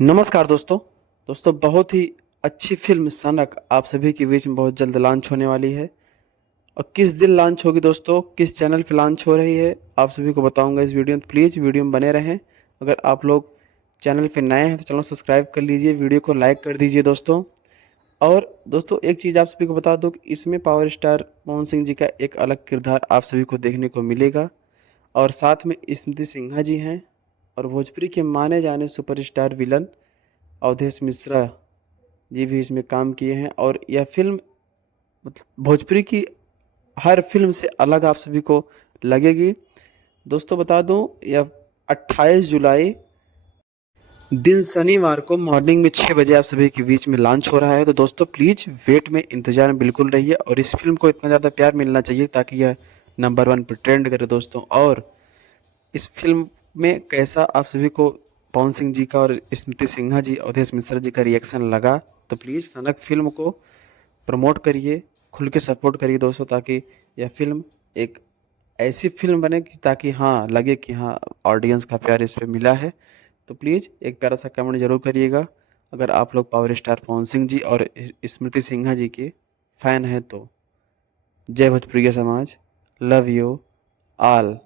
नमस्कार दोस्तों बहुत ही अच्छी फिल्म सनक आप सभी के बीच में बहुत जल्द लॉन्च होने वाली है। और किस दिन लॉन्च होगी दोस्तों, किस चैनल पे लॉन्च हो रही है, आप सभी को बताऊंगा इस वीडियो में। प्लीज़ वीडियो में बने रहें। अगर आप लोग चैनल पे नए हैं तो चैनल सब्सक्राइब कर लीजिए, वीडियो को लाइक कर दीजिए दोस्तों। और दोस्तों एक चीज़ आप सभी को बता दूं कि इसमें पावर स्टार पवन सिंह जी का एक अलग किरदार आप सभी को देखने को मिलेगा। और साथ में स्मृति सिन्हा जी हैं, और भोजपुरी के माने जाने सुपरस्टार विलन अवधेश मिश्रा जी भी इसमें काम किए हैं। और यह फिल्म मतलब भोजपुरी की हर फिल्म से अलग आप सभी को लगेगी। दोस्तों बता दूं, यह 28 जुलाई दिन शनिवार को मॉर्निंग में 6 बजे आप सभी के बीच में लॉन्च हो रहा है। तो दोस्तों प्लीज़ वेट में इंतजार में बिल्कुल रहिए, और इस फिल्म को इतना ज़्यादा प्यार मिलना चाहिए ताकि यह नंबर 1 पर ट्रेंड करे दोस्तों। और इस फिल्म में कैसा आप सभी को पवन सिंह जी का और स्मृति सिन्हा जी, अवधेश मिश्रा जी का रिएक्शन लगा, तो प्लीज़ सनक फिल्म को प्रमोट करिए, खुल के सपोर्ट करिए दोस्तों, ताकि यह फिल्म एक ऐसी फिल्म बने कि ताकि हाँ लगे कि हाँ ऑडियंस का प्यार इस पे मिला है। तो प्लीज़ एक प्यारा सा कमेंट जरूर करिएगा अगर आप लोग पावर स्टार पवन सिंह जी और स्मृति सिन्हा जी के फैन हैं तो। जय भोजप्रिय समाज, लव यू ऑल।